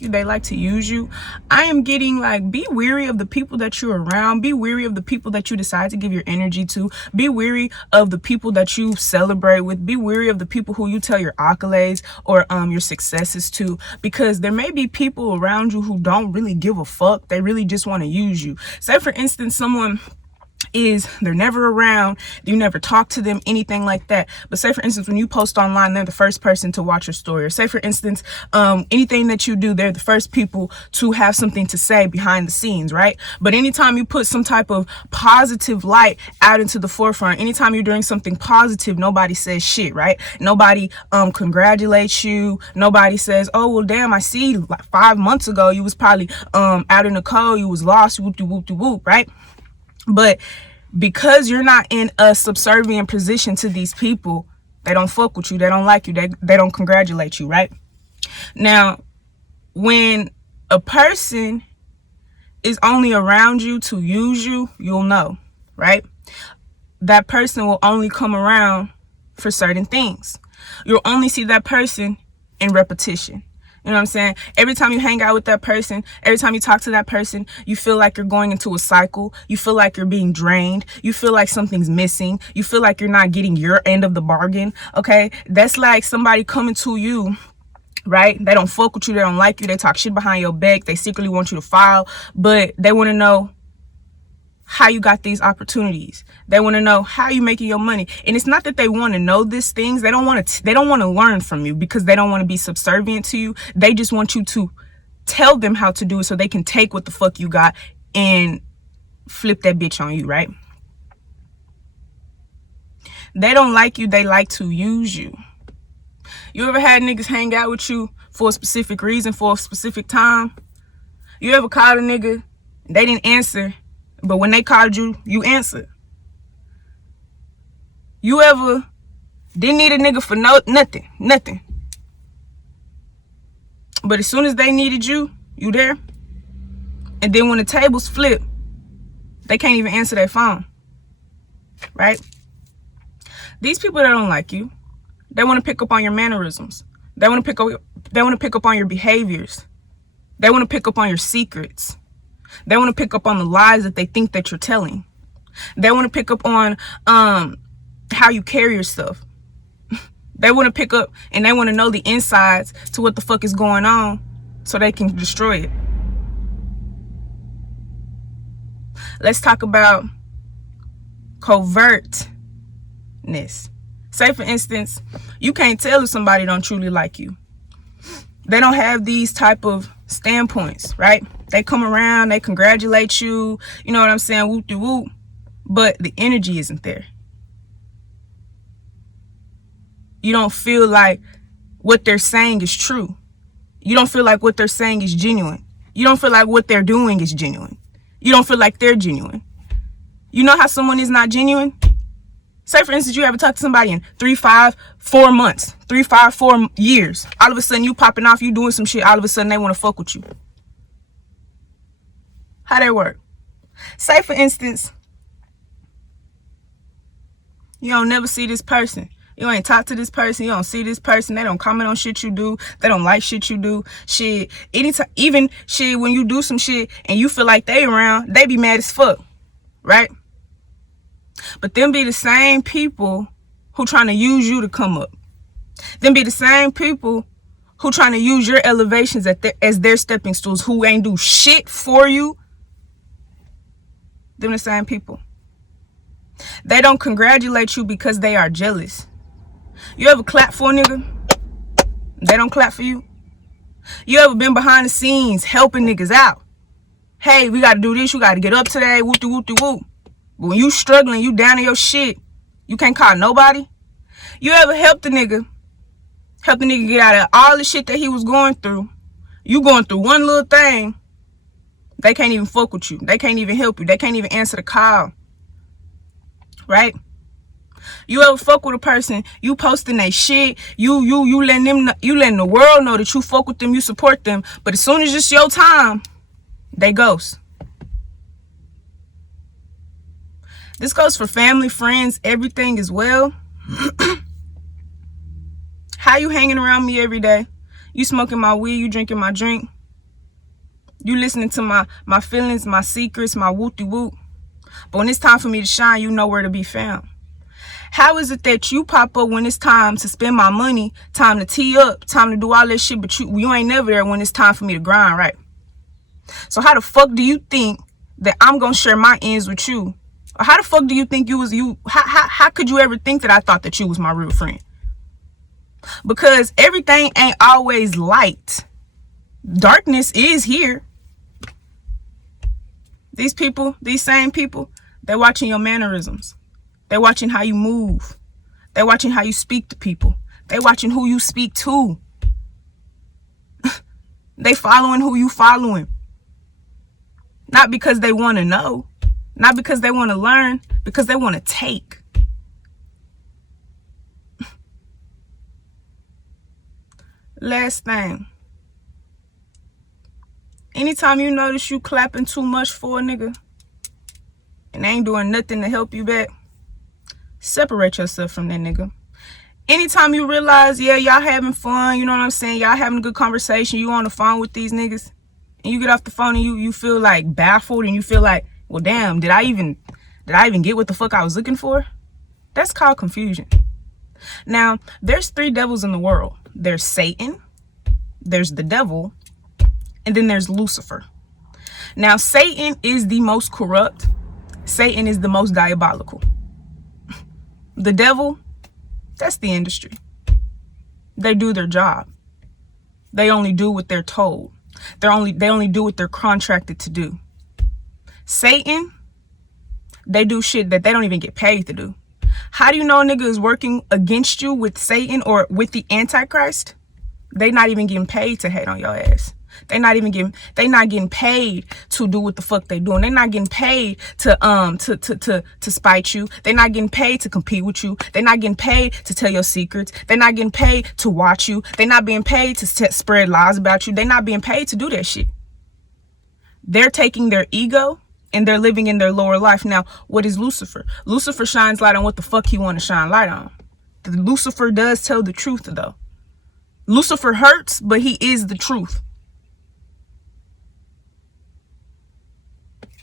they like to use you. I am getting like, be weary of the people that you're around. Be weary of the people that you decide to give your energy to. Be weary of the people that you celebrate with. Be weary of the people who you tell your accolades or your successes to, because there may be people around you who don't really give a fuck. They really just want to use you. Say for instance, someone they're never around, you never talk to them, anything like that. But say for instance, when you post online, they're the first person to watch your story. Or say for instance, anything that you do, they're the first people to have something to say behind the scenes, right? But anytime you put some type of positive light out into the forefront, anytime you're doing something positive, nobody says shit, right? Nobody congratulates you. Nobody says, oh well damn, I see like 5 months ago you was probably out in the cold, you was lost, whoop de whoop de whoop, right? But because you're not in a subservient position to these people, they don't fuck with you. They don't like you. They don't congratulate you, right? Now, when a person is only around you to use you, you'll know, right? That person will only come around for certain things. You'll only see that person in repetition. You know what I'm saying? Every time you hang out with that person, every time you talk to that person, you feel like you're going into a cycle. You feel like you're being drained. You feel like something's missing. You feel like you're not getting your end of the bargain. Okay? That's like somebody coming to you, right? They don't fuck with you. They don't like you. They talk shit behind your back. They secretly want you to file, but they want to know how you got these opportunities. They want to know how you making your money. And it's not that they want to know these things. They don't want to learn from you because they don't want to be subservient to you. They just want you to tell them how to do it so they can take what the fuck you got and flip that bitch on you, right? They don't like you. They like to use you. You ever had niggas hang out with you for a specific reason, for a specific time? You ever called a nigga, they didn't answer, but when they called you, you answered? You ever didn't need a nigga for nothing. But as soon as they needed you, you there? And then when the tables flip, they can't even answer their phone, right? These people that don't like you, they want to pick up on your mannerisms. They want to pick up on your behaviors. They want to pick up on your secrets. They want to pick up on the lies that they think that you're telling. They want to pick up on how you carry yourself. They want to pick up and they want to know the insides to what the fuck is going on so they can destroy it. Let's talk about covertness. Say for instance, you can't tell if somebody don't truly like you. They don't have these type of standpoints, right? They come around, they congratulate you, you know what I'm saying, whoop de whoop, but the energy isn't there. You don't feel like what they're saying is true. You don't feel like what they're saying is genuine. You don't feel like what they're doing is genuine. You don't feel like they're genuine. You know how someone is not genuine? Say for instance, you ever talk to somebody in 3, 5, 4 months, 3, 5, 4 years. All of a sudden you popping off, you doing some shit. All of a sudden they want to fuck with you. How that work? Say for instance, you don't never see this person. You ain't talk to this person. You don't see this person. They don't comment on shit you do. They don't like shit you do. Shit. Anytime, even shit when you do some shit and you feel like they around, they be mad as fuck. Right? But them be the same people who trying to use you to come up. Them be the same people who trying to use your elevations as their stepping stools, who ain't do shit for you. Them the same people. They don't congratulate you because they are jealous. You ever clap for a nigga? They don't clap for you. You ever been behind the scenes helping niggas out? Hey, we gotta do this. You gotta get up today. Whoop de whoop de whoop. But when you struggling, you down to your shit, you can't call nobody. You ever help the nigga get out of all the shit that he was going through? You going through one little thing, they can't even fuck with you. They can't even help you. They can't even answer the call. Right? You ever fuck with a person, you posting their shit, you letting the world know that you fuck with them, you support them, but as soon as it's your time, they ghost. This goes for family, friends, everything as well. How you hanging around me every day? You smoking my weed, you drinking my drink, You listening to my feelings, my secrets, my whoop-de-whoop. But when it's time for me to shine, you know where to be found. How is it that you pop up when it's time to spend my money, time to tee up, time to do all that shit, but you ain't never there when it's time for me to grind, right? So how the fuck do you think that I'm gonna share my ends with you? Or how the fuck do you think how could you ever think that I thought that you was my real friend? Because everything ain't always light. Darkness is here. These people, these same people, they're watching your mannerisms. They're watching how you move. They're watching how you speak to people. They're watching who you speak to. They following who you following. Not because they want to know. Not because they want to learn. Because they want to take. Last thing. Anytime you notice you clapping too much for a nigga and they ain't doing nothing to help you back, separate yourself from that nigga. Anytime you realize, yeah, y'all having fun, you know what I'm saying? Y'all having a good conversation, you on the phone with these niggas, and you get off the phone and you feel like baffled and you feel like, well, damn, did I even get what the fuck I was looking for? That's called confusion. Now, there's 3 devils in the world. There's Satan, there's the devil, and then there's Lucifer. Now, Satan is the most corrupt. Satan is the most diabolical. The devil, that's the industry. They do their job. They only do what they're told. They only do what they're contracted to do. Satan, they do shit that they don't even get paid to do. How do you know a nigga is working against you with Satan or with the Antichrist? They not even getting paid to hate on your ass. They not getting paid to do what the fuck they doing. They not getting paid to spite you. They not getting paid to compete with you. They not getting paid to tell your secrets. They not getting paid to watch you. They not being paid to spread lies about you. They not being paid to do that shit. They're taking their ego and they're living in their lower life. Now, what is Lucifer? Lucifer shines light on what the fuck he want to shine light on. Lucifer does tell the truth though. Lucifer hurts, but he is the truth.